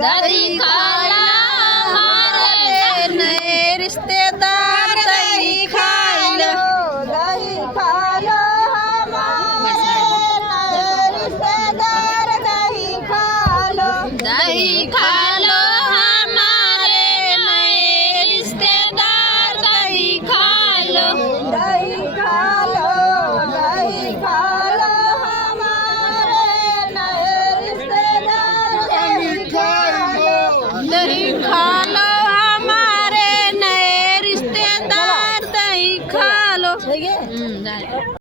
दही खाला हमारे नए रिश्तेदार दही खालो दही खालो हमारे नए रिश्तेदार दही खालो दही खालो हमारे नए रिश्तेदार दही खालो दही खालो हमारे नए रिश्तेदार दही खालो दही खालो हमारे नए रिश्तेदार दही खालो।